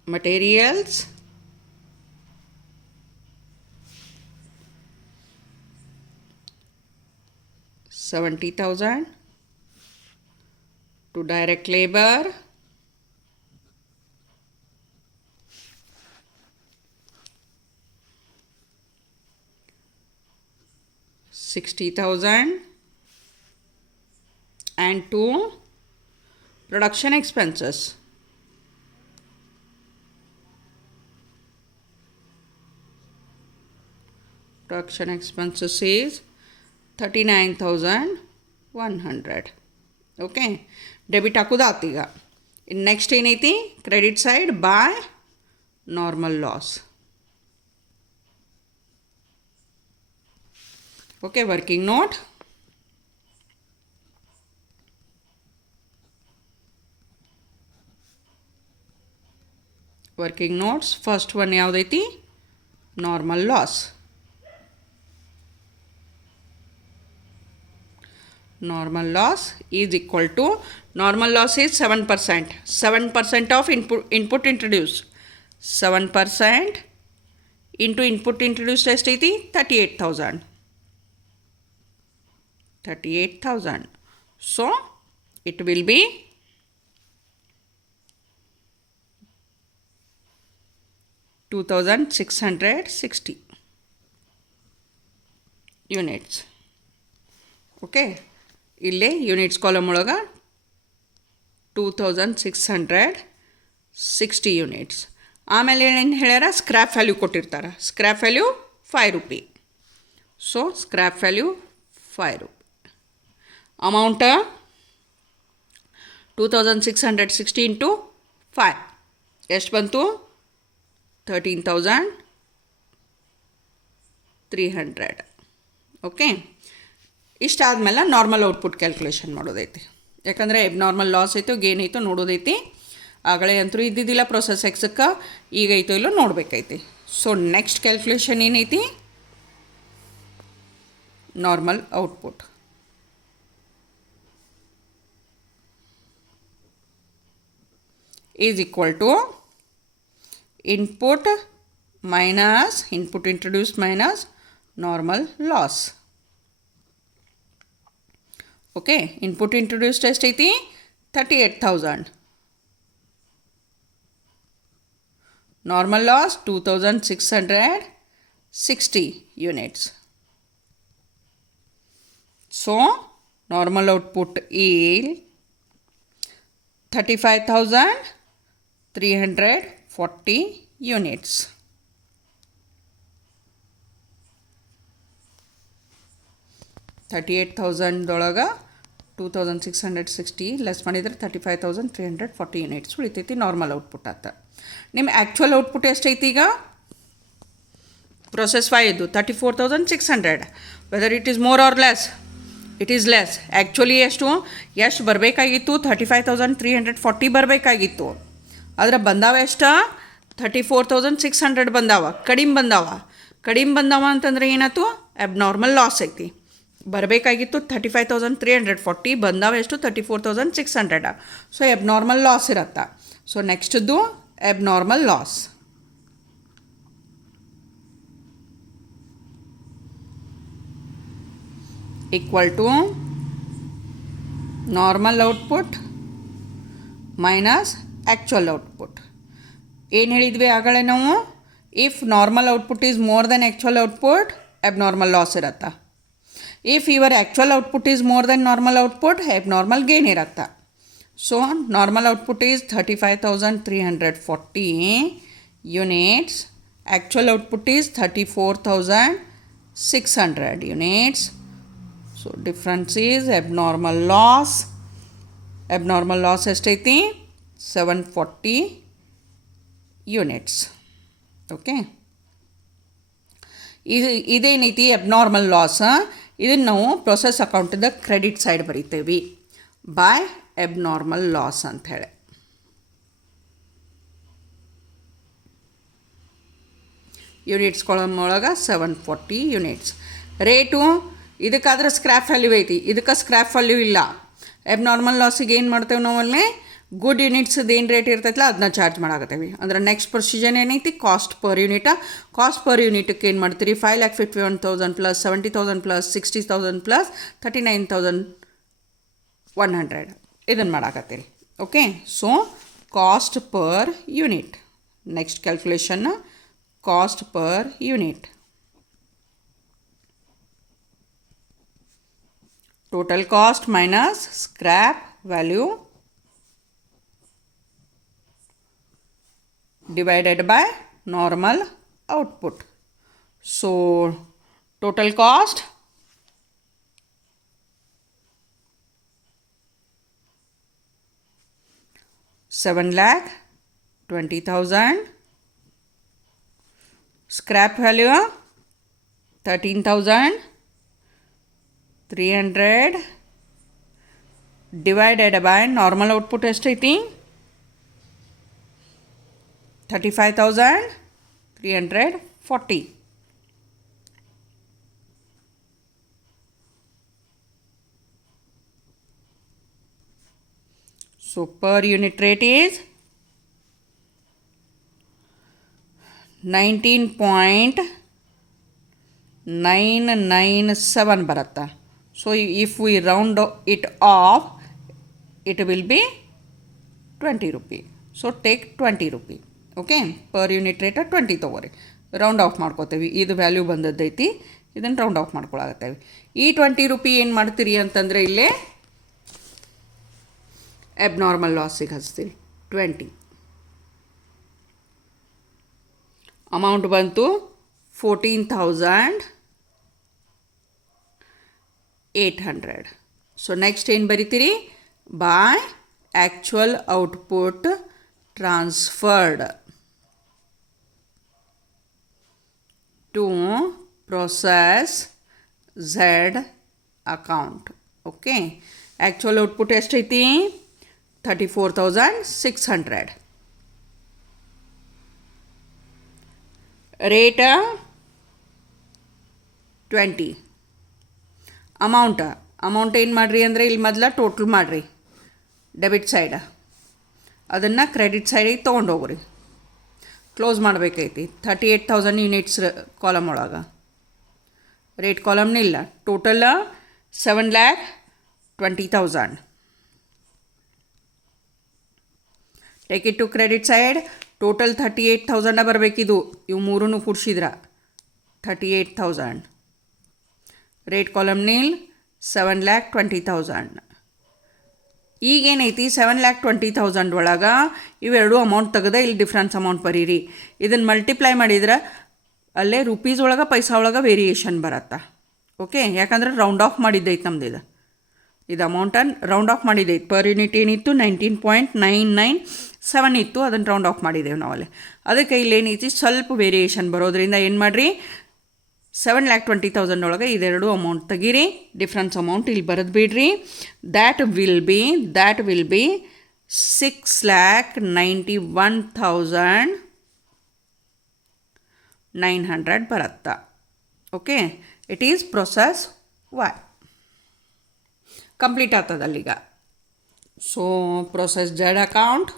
materials, $70,000, to direct labor, $60,000, and to production expenses, production expenses is 39,100. Okay, debit ಹಾಕೋದಾತೀಗ. ಇನ್ನು ನೆಕ್ಸ್ಟ್ ಏನೈತಿ, credit side by normal loss. Okay, working note, working notes. First one ಯಾವುದೈತಿ, normal loss. Normal loss is equal to, normal loss is 7%. 7% of input introduced. 7% into input introduced ಎಷ್ಟೈತಿ 38,000. 38,000. So it will be 2,660 units. Okay, ಇಲ್ಲೇ units column ಒಳಗೆ 2,660 units. ಆಮೇಲೆ ಏನೇನು ಹೇಳ್ಯಾರ, scrap value ಕೊಟ್ಟಿರ್ತಾರೆ. Scrap value ₹5. So scrap value ₹5. Amount 2,660 into 5 ಎಷ್ಟು ಬಂತು, 13,300. Okay, ಇಷ್ಟಾದಮೇಲೆ ನಾರ್ಮಲ್ ಔಟ್ಪುಟ್ ಕ್ಯಾಲ್ಕುಲೇಷನ್ ಮಾಡೋದೈತಿ. ಯಾಕಂದರೆ ನಾರ್ಮಲ್ ಲಾಸ್ ಐತೋ ಗೇನ್ ಐತೋ ನೋಡೋದೈತಿ. ಆಗಲೇ ಅಂತೂ ಇದ್ದಿದ್ದಿಲ್ಲ ಪ್ರೊಸೆಸ್ ಎಕ್ಸಕ್ಕೆ, ಈಗ ಐತೋ ಇಲ್ಲೋ ನೋಡ್ಬೇಕೈತಿ. ಸೊ ನೆಕ್ಸ್ಟ್ ಕ್ಯಾಲ್ಕುಲೇಷನ್ ಏನೈತಿ, normal output is equal to input minus input introduced minus normal loss. Okay, input introduced ಎಷ್ಟೈತಿ 38,000. Normal loss 2,660 units. So normal output is 35,340 units. $38,000 2,660 less ಮಾಡಿದರೆ 35,340 ಯೂನಿಟ್ಸ್ ಉಳಿತೈತಿ. ನಾರ್ಮಲ್ ಔಟ್ಪುಟ್ ಆತ. ನಿಮ್ಮ ಆ್ಯಕ್ಚುಯಲ್ ಔಟ್ಪುಟ್ ಎಷ್ಟೈತಿ ಈಗ process 5 34,600. Whether it is more or less, it is less. Actually ಎಷ್ಟು ಬರಬೇಕಾಗಿತ್ತು 35,340 ಬರಬೇಕಾಗಿತ್ತು. ಆದರೆ ಬಂದಾವ ಎಷ್ಟು 34,600 ಬಂದಾವ. ಕಡಿಮೆ ಬಂದಾವ ಅಂತಂದ್ರೆ ಏನಾಯ್ತು ಅಬ್ನಾರ್ಮಲ್ ಲಾಸ್ ಐತಿ. ಬರಬೇಕಾಗಿತ್ತು 35,340 ಬಂದಾವ ಎಷ್ಟು 34,600. ಸೊ ಅಬ್ನಾರ್ಮಲ್ ಲಾಸ್ ಇರತ್ತೆ. ಸೊ ನೆಕ್ಸ್ಟ್ದು abnormal loss equal to normal output minus actual output. ಏನು ಹೇಳಿದ್ವಿ ಆಗಲೇ ನಾವು, if normal output is more than actual output abnormal loss ಇರತ್ತೆ. If your actual output is more than normal output abnormal gain ಇರತ್ತೆ. So normal output is 35,340 units. Actual output is 34,600 units. So difference is abnormal loss. Abnormal loss ಎಷ್ಟೈತಿ 740 units. Okay. ಇದೇನೈತಿ abnormal loss. ಇದನ್ನು ನಾವು process ಅಕೌಂಟಿಂದ credit side ಬರಿತೇವೆ by abnormal loss ಅಂಥೇಳಿ. Units column ಒಳಗೆ 740 units. Rate ಇದಕ್ಕಾದ್ರೆ ಸ್ಕ್ರ್ಯಾಪ್ ವ್ಯಾಲ್ಯೂ ಐತಿ, ಇದಕ್ಕೆ ಸ್ಕ್ರ್ಯಾಪ್ ವ್ಯಾಲ್ಯೂ ಇಲ್ಲ. ಅಬ್ನಾರ್ಮಲ್ ಲಾಸಿಗೆ ಏನು ಮಾಡ್ತೇವೆ ನಾವಲ್ಲಿ ಗುಡ್ ಯೂನಿಟ್ಸ್ದು ಏನು ರೇಟ್ ಇರ್ತೈತಲ್ಲ ಅದನ್ನ ಚಾರ್ಜ್ ಮಾಡಾಕತ್ತೇವೆ. ಅಂದ್ರೆ ನೆಕ್ಸ್ಟ್ ಪ್ರೊಸೀಜರ್ ಏನೈತಿ ಕಾಸ್ಟ್ ಪರ್ ಯೂನಿಟ. ಕಾಸ್ಟ್ ಪರ್ ಯೂನಿಟ್ಗೆ ಏನು ಮಾಡ್ತೀರಿ 5,51,000 ಪ್ಲಸ್ 70,000 ಪ್ಲಸ್ 60,000 ಪ್ಲಸ್ 39,100 ಇದನ್ನು ಮಾಡಾಕತ್ತೀರಿ. Okay. So cost per unit. Next calculation cost per unit. Total cost minus scrap value divided by normal output. So total cost $7,20,000. Scrap value 13,300 divided by normal output ಎಷ್ಟೈತಿ 35,340. So per unit rate is 19.997 ಬರುತ್ತೆ. So if we round it off it will be 20 rupee. So take 20 rupee. ಓಕೆ. Per unit rate 20 ತೊಗೋರಿ. Round off ಮಾಡ್ಕೋತೇವೆ. ಇದು value ಬಂದದ್ದೈತಿ, ಇದನ್ನು round of ಮಾಡ್ಕೊಳಕತ್ತೇವೆ. ಈ 20 rupee ಏನು ಮಾಡ್ತೀರಿ ಅಂತಂದರೆ ಇಲ್ಲೇ ಅಬ್ನಾರ್ಮಲ್ ಲಾಸಿಗೆ ಹಚ್ತೀರಿ 20. ಅಮೌಂಟ್ ಬಂತು 14,800. ಸೊ ನೆಕ್ಸ್ಟ್ ಏನು ಬರಿತೀರಿ by actual output transferred to process Z account. Okay. Actual output ಎಷ್ಟೈತಿ 34,600. ರೇಟ್ 20. ಅಮೌಂಟ್ ಏನು ಮಾಡಿರಿ ಅಂದರೆ ಇಲ್ಲಿ ಮೊದಲ ಟೋಟಲ್ ಮಾಡಿರಿ ಡೆಬಿಟ್ ಸೈಡ್, ಅದನ್ನು ಕ್ರೆಡಿಟ್ ಸೈಡಿಗೆ ತೊಗೊಂಡೋಗ್ರಿ. ಕ್ಲೋಸ್ ಮಾಡಬೇಕೈತಿ 38,000 ಯೂನಿಟ್ಸ್ ಕಾಲಮ್ ಒಳಗೆ. ರೇಟ್ ಕಾಲಮ್ನಿಲ್ಲ. Total 7,20,000. Take it to credit side. Total 38,000 ಬರಬೇಕಿದು. ಇವು ಮೂರೂ ಕೂಡಿಸಿದ್ರ 38,000. ರೇಟ್ ಕಾಲಮ್ ನಿಲ್ 7,20,000. ಈಗೇನೈತಿ 7,20,000 ಒಳಗೆ ಇವೆರಡು ಅಮೌಂಟ್ ತೆಗೆದ ಇಲ್ಲಿ ಡಿಫ್ರೆನ್ಸ್ ಅಮೌಂಟ್ ಬರೀರಿ. ಇದನ್ನು ಮಲ್ಟಿಪ್ಲೈ ಮಾಡಿದ್ರೆ ಅಲ್ಲೇ ರುಪೀಸ್ ಒಳಗೆ ಪೈಸಾ ಒಳಗೆ ವೇರಿಯೇಷನ್ ಬರತ್ತಾ. ಓಕೆ, ಯಾಕಂದ್ರೆ ರೌಂಡ್ ಆಫ್ ಮಾಡಿದ್ದೈತೆ ನಮ್ದು ಇದು ಅಮೌಂಟನ್ನು ರೌಂಡ್ ಆಫ್ ಮಾಡಿದ್ದೈತೆ. ಪರ್ ಯೂನಿಟ್ ಏನಿತ್ತು 19.997 ಇತ್ತು, ಅದನ್ನು ರೌಂಡ್ ಆಫ್ ಮಾಡಿದ್ದೇವೆ ನಾವಲ್ಲಿ. ಅದಕ್ಕೆ ಇಲ್ಲೇನೈತಿ ಸ್ವಲ್ಪ ವೇರಿಯೇಷನ್ ಬರೋದ್ರಿಂದ ಏನು ಮಾಡಿರಿ, 7,20,000 ಒಳಗೆ ಇದೆರಡು ಅಮೌಂಟ್ ತೆಗೀರಿ. ಡಿಫ್ರೆನ್ಸ್ ಅಮೌಂಟ್ ಇಲ್ಲಿ ಬರೆದು ಬಿಡ್ರಿ. ದ್ಯಾಟ್ ವಿಲ್ ಬಿ 6,91,900 ಬರುತ್ತಾ. Okay, it is process Y. Complete ಆಗ್ತದಲ್ಲೀಗ. So process Z account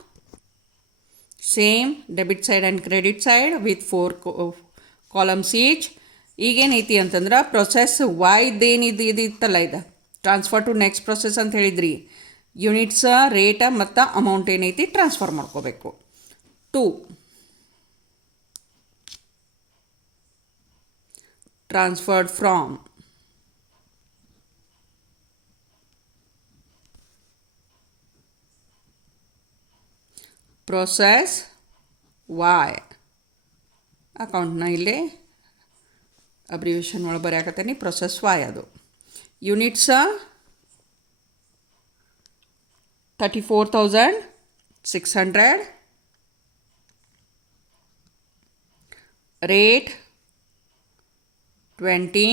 same debit side and credit side with 4 columns each. ಈಗೇನೈತಿ ಅಂತಂದ್ರೆ ಪ್ರೊಸೆಸ್ ವಾಯ್ದೇನಿದು ಇದಿತ್ತಲ್ಲ, ಇದು ಟ್ರಾನ್ಸ್ಫರ್ ಟು ನೆಕ್ಸ್ಟ್ ಪ್ರೊಸೆಸ್ ಅಂತ ಹೇಳಿದ್ರಿ. ಯೂನಿಟ್ಸ, ರೇಟ ಮತ್ತು ಅಮೌಂಟ್ ಏನೈತಿ ಟ್ರಾನ್ಸ್ಫರ್ ಮಾಡ್ಕೋಬೇಕು. 2 ಟ್ರಾನ್ಸ್ಫರ್ಡ್ ಫ್ರಾಮ್ ಪ್ರೊಸೆಸ್ ವಾಯ್ ಅಕೌಂಟ್ನ ಇಲ್ಲಿ ಅಬ್ರಿವೇಷನ್ ಒಳಗೆ ಬರೆಯಾಕತ್ತೀನಿ. ಪ್ರೊಸೆಸ್ ವಾಯ್ ಅದು. ಯೂನಿಟ್ಸ 34,600. ರೇಟ್ 20.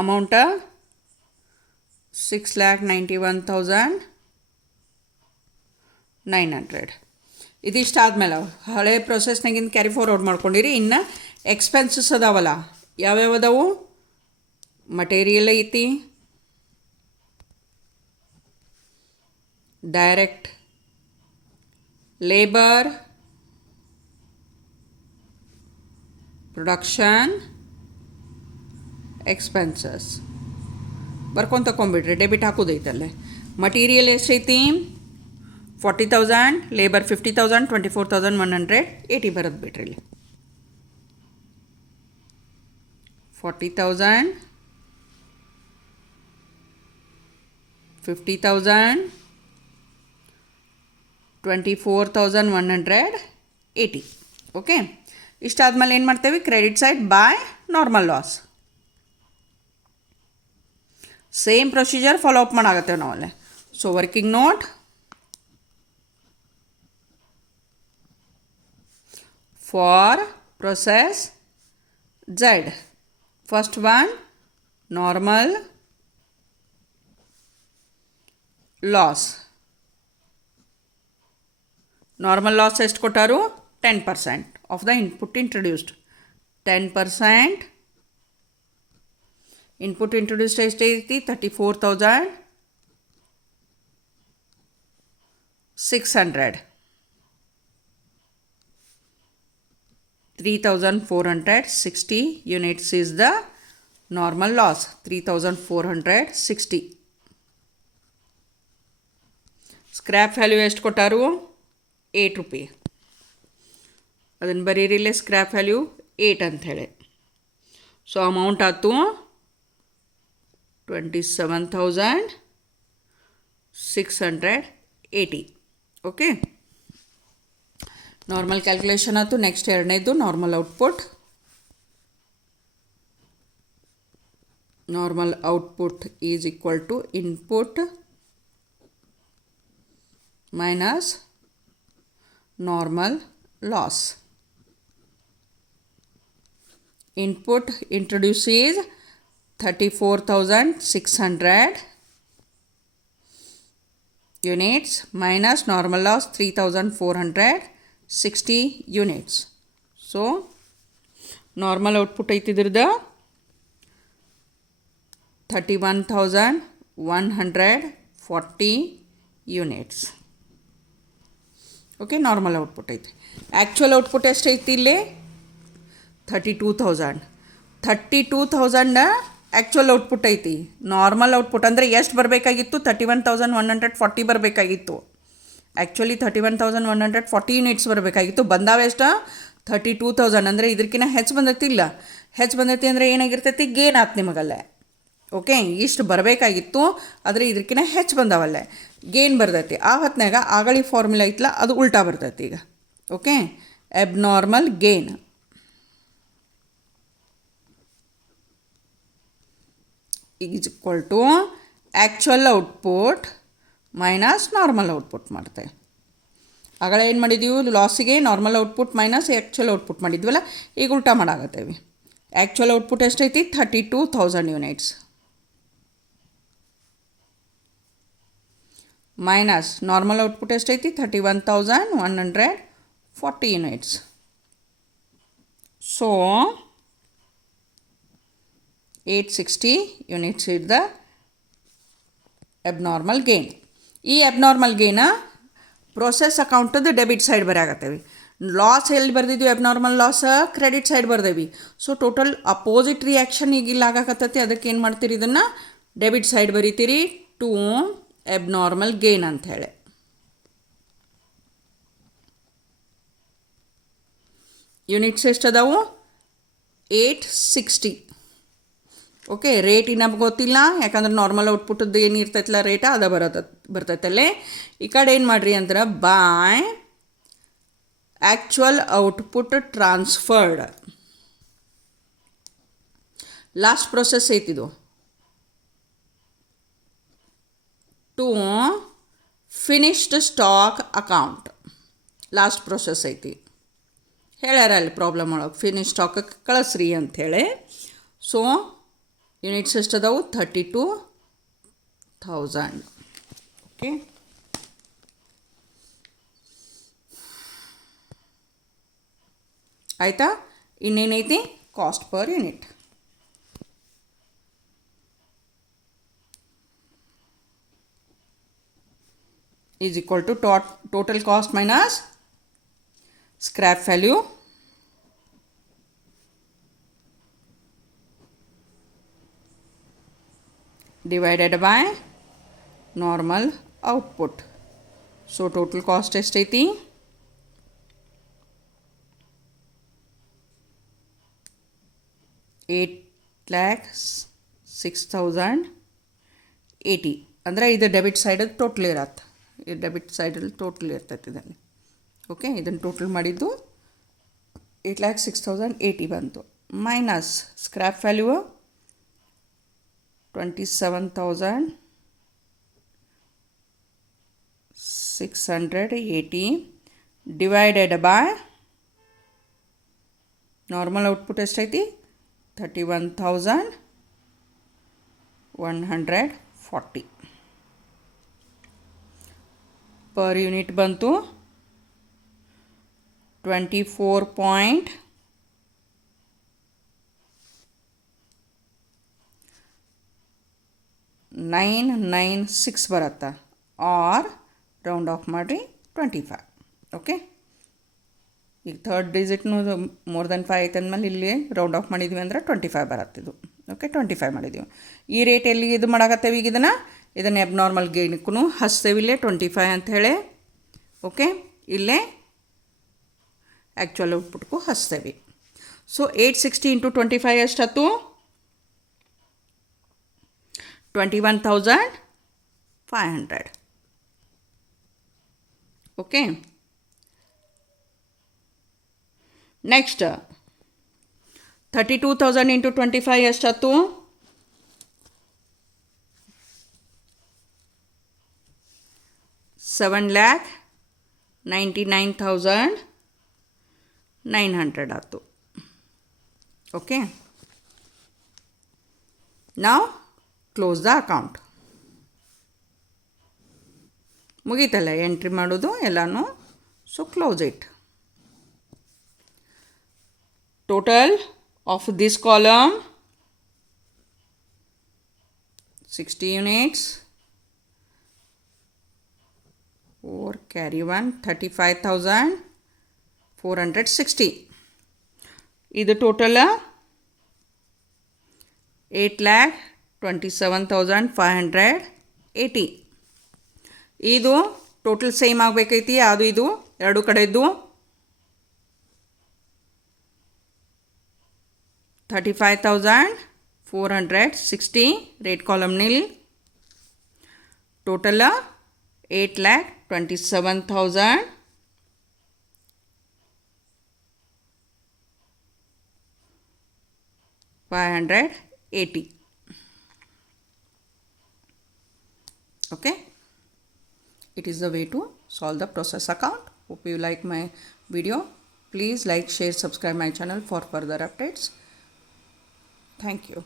ಅಮೌಂಟ 6,91,900. ಇದಿಷ್ಟು ಆದಮೇಲೆ ಹಳೆ ಪ್ರೊಸೆಸ್ನಾಗಿಂದ ಕ್ಯಾರಿ ಫಾರ್ವರ್ಡ್ ಮಾಡ್ಕೊಂಡಿರಿ. ಇನ್ನು ಎಕ್ಸ್ಪೆನ್ಸಸ್ ಅದಾವಲ್ಲ, ಯಾವ್ಯಾವ ಅದಾವು? ಮಟೀರಿಯಲ್ ಐತಿ, ಡೈರೆಕ್ಟ್ ಲೇಬರ್, ಪ್ರೊಡಕ್ಷನ್ ಎಕ್ಸ್ಪೆನ್ಸಸ್ ಬರ್ಕೊಂಡು ತಗೊಂಬಿಡ್ರಿ. ಡೆಬಿಟ್ ಹಾಕೋದೈತಲ್ಲೇ. ಮಟೀರಿಯಲ್ ಎಷ್ಟೈತಿ? 40,000, ಲೇಬರ್ 50,000, 24,180 ಬರೋದು ಬಿಡ್ರಿ ಇಲ್ಲಿ. 40,000, 50,000, 24,180. ಓಕೆ, ಇಷ್ಟಾದ್ಮೇಲೆ ಏನು ಮಾಡ್ತೇವೆ? Credit side by normal loss. Same procedure follow up ಮಾಡಾಕತ್ತೇವೆ ನಾವಲ್ಲೇ. So working note for process Z. First one normal loss. Normal loss ಎಷ್ಟು ಕೊಟ್ಟಾರು? 10% of the input introduced. 10% input introduced ಎಷ್ಟೈತಿ? 34,600. 3,460 units is the normal loss. 3,460. Scrap value ಎಷ್ಟು ಕೊಟ್ಟಾರು? 8 ರೂಪಾಯಿ. ಅದನ್ನು ಬರೀರಿಲ್ಲೇ scrap value 8 ಅಂಥೇಳಿ. ಸೊ ಅಮೌಂಟ್ ಆಯ್ತು 27,680. ಓಕೆ, ನಾರ್ಮಲ್ ಕ್ಯಾಲ್ಕುಲೇಷನ್ ಆಯಿತು. ನೆಕ್ಸ್ಟ್ ಎರಡನೇದು normal output. Normal output is equal to input minus normal loss. Input introduce is 34,600 units minus normal loss 3,460 units. So normal output ಐತಿದ್ರದ 31,140 units. Okay, normal output ಐತಿ. Actual output ಎಷ್ಟು ಐತಿ ಇಲ್ಲಿ? 32,000. 32,000 actual output ಐತಿ. Normal output ಅಂದರೆ ಎಷ್ಟು ಬರಬೇಕಾಗಿತ್ತು? 31,140 ಬರಬೇಕಾಗಿತ್ತು. Actually 31,140 units ಬರಬೇಕಾಗಿತ್ತು. ಬಂದಾವೆ ಎಷ್ಟು? 32,000. ಅಂದರೆ ಇದಕ್ಕಿಂತ ಹೆಚ್ಚು ಬಂದೈತಿಲ್ಲ. ಹೆಚ್ಚು ಬಂದೈತಿ ಅಂದರೆ ಏನಾಗಿರ್ತೈತಿ? ಗೇನ್ ಆತು ನಿಮಗಲ್ಲೇ. ಓಕೆ, ಇಷ್ಟು ಬರಬೇಕಾಗಿತ್ತು, ಆದರೆ ಇದಕ್ಕಿಂತ ಹೆಚ್ಚು ಬಂದಾವಲ್ಲೇ, ಗೇನ್ ಬರ್ತೈತಿ. ಆ ಹೊತ್ನಾಗ ಆಗಳಿ ಫಾರ್ಮುಲಾ ಐತಲ್ಲ, ಅದು ಉಲ್ಟಾ ಬರ್ತೈತಿ ಈಗ. Okay, abnormal gain is equal to actual output minus normal output ಮಾಡ್ತೇವೆ. ಆಗಳ ಏನು ಮಾಡಿದ್ದೀವಿ? ಲಾಸಿಗೆ normal output minus actual output ಮಾಡಿದ್ವಲ್ಲ, ಈಗ ಉಲ್ಟಾ ಮಾಡಾಕತ್ತೇವೆ. ಆ್ಯಕ್ಚುಯಲ್ ಔಟ್ಪುಟ್ ಎಷ್ಟೈತಿ? 32,000 ಯೂನಿಟ್ಸ್ ಮೈನಸ್ ನಾರ್ಮಲ್ ಔಟ್ಪುಟ್ ಎಷ್ಟೈತಿ? 31,140 units. So 860 units is the abnormal gain. ಈ ಅಬ್ನಾರ್ಮಲ್ ಗೇನ ಪ್ರೊಸೆಸ್ ಅಕೌಂಟದ್ದು ಡೆಬಿಟ್ ಸೈಡ್ ಬರೆಯಾಗತ್ತೇವೆ. ಲಾಸ್ ಎಲ್ಲಿ ಬರ್ದಿದ್ವಿ? ಅಬ್ನಾರ್ಮಲ್ ಲಾಸ್ ಕ್ರೆಡಿಟ್ ಸೈಡ್ ಬರ್ದೇವಿ. ಸೊ ಟೋಟಲ್ ಅಪೋಸಿಟ್ ರಿಯಾಕ್ಷನ್ ಈಗ ಇಲ್ಲಿ ಆಗಾಕತ್ತೈತಿ. ಅದಕ್ಕೆ ಏನು ಮಾಡ್ತೀರಿ? ಇದನ್ನು ಡೆಬಿಟ್ ಸೈಡ್ ಬರೀತೀರಿ, ಟು ಅಬ್ನಾರ್ಮಲ್ ಗೇನ್ ಅಂಥೇಳಿ. ಯೂನಿಟ್ಸ್ ಎಷ್ಟು ಅದಾವು? 860. ಓಕೆ, ರೇಟ್ ಇನ್ನೂ ಗೊತ್ತಿಲ್ಲ, ಯಾಕಂದ್ರೆ ನಾರ್ಮಲ್ ಔಟ್ಪುಟ್ಟದ್ದು ಏನು ಇರ್ತೈತಲ್ಲ ರೇಟ ಅದ ಬರ್ತೈತಲ್ಲೇ. ಈ ಕಡೆ ಏನು ಮಾಡಿರಿ ಅಂದ್ರೆ by actual output transferred. Last process ಐತಿದು. To finished stock account last process ಐತಿ. ಹೇಳ್ಯಾರ ಅಲ್ಲಿ ಪ್ರಾಬ್ಲಮ್ ಒಳಗೆ, ಫಿನಿಶ್ ಸ್ಟಾಕಕ್ಕೆ ಕಳಿಸ್ರಿ ಅಂಥೇಳಿ. ಸೊ ಯೂನಿಟ್ಸ್ ಎಷ್ಟು ಅದಾವು? 32,000. ಓಕೆ, ಆಯಿತಾ? ಇನ್ನೇನೈತಿ? Cost per unit. Is equal to total cost minus scrap value divided by normal output. So total cost ಎಷ್ಟೈತಿ? 8,06,080. ಅಂದರೆ ಇದು ಡೆಬಿಟ್ ಸೈಡಲ್ಲಿ ಟೋಟಲ್ ಇರತ್ತೆ. ಇದು ಡೆಬಿಟ್ ಸೈಡಲ್ಲಿ ಟೋಟಲ್ ಇರ್ತೈತಿ ಇದನ್ನು. ಓಕೆ, ಇದನ್ನು ಟೋಟಲ್ ಮಾಡಿದ್ದು 8,06,080 ಬಂತು. Minus scrap value 27,680 divided by normal output ಎಷ್ಟೈತಿ? 31,140 ಪರ್ ಯೂನಿಟ್ ಬಂತು 24.996 ಬರುತ್ತೆ. ಆರ್ ರೌಂಡ್ ಆಫ್ ಮಾಡಿರಿ 25. ಓಕೆ, ಈಗ ಥರ್ಡ್ ಡಿಜಿಟ್ನು ಮೋರ್ ದೆನ್ 5 ಐತೆ ಅಂದಮೇಲೆ ಇಲ್ಲಿ ರೌಂಡ್ ಆಫ್ ಮಾಡಿದ್ವಿ ಅಂದ್ರೆ 25 ಬರತ್ತಿದ್ದು. ಓಕೆ, 25 ಮಾಡಿದ್ದೀವಿ. ಈ ರೇಟ್ ಎಲ್ಲಿ ಇದು ಮಾಡಾಕತ್ತೇವೆ? ಈಗ ಇದನ್ನು ಅಬ್ನಾರ್ಮಲ್ ಗೇನ್ಗೂ ಹಚ್ತೇವೆ ಇಲ್ಲೇ 25 ಅಂಥೇಳಿ. ಓಕೆ, ಇಲ್ಲೇ ಆ್ಯಕ್ಚುಯಲ್ ಔಟ್ಪುಟ್ಗೂ ಹಚ್ತೇವೆ. ಸೊ 860 ಇಂಟು 25 ಎಷ್ಟಾಯ್ತು? 21,500. ಓಕೆ, ನೆಕ್ಸ್ಟ್ 32,000 ಇಂಟು 25 ಎಷ್ಟಾಯ್ತು? 7,99,900 ಆಯ್ತು. ಓಕೆ, ನಾವು ಕ್ಲೋಸ್ ದ ಅಕೌಂಟ್. ಮುಗೀತಲ್ಲ ಎಂಟ್ರಿ ಮಾಡೋದು ಎಲ್ಲನೂ. So close it. Total of this column 60 units, 4 carry 1 35,460. ಇದು ಟೋಟಲ್ 8,27,580. ಇದು ಟೋಟಲ್ ಸೇಮ್ ಆಗಬೇಕೈತಿ. ಅದು ಇದು ಎರಡು ಕಡೆದ್ದು 35,460 rate ಕಾಲಮ್ನಲ್ಲಿ total 8,27,580. Okay, it is the way to solve the process account. Hope you like my video. Please like, share, subscribe my channel for further updates. Thank you.